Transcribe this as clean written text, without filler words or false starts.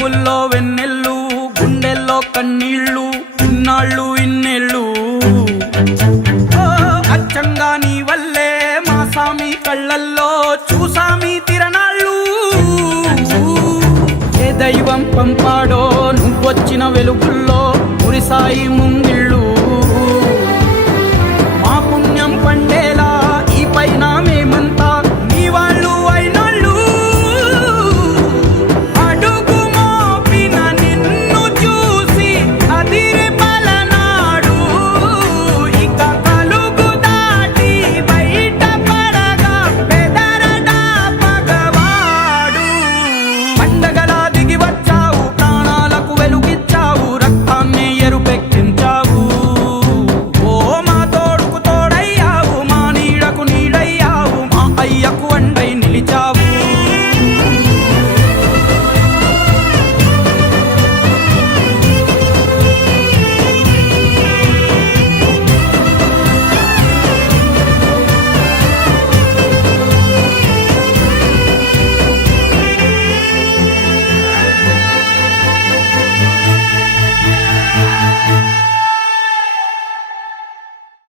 పెదవుల్లో వెన్నెల్లు గుండెల్లో కన్నీళ్ళు ఇన్నాళ్ళు ఇన్నేళ్ళు అచ్చంగా నీ వల్లే మా సామి కళ్ళల్లో చూసామి తిరణాళ్ళు ఏ దైవం పంపాడో నువ్వొచ్చిన వెలుగుల్లో మురిసాయి ముంగిళ్ళు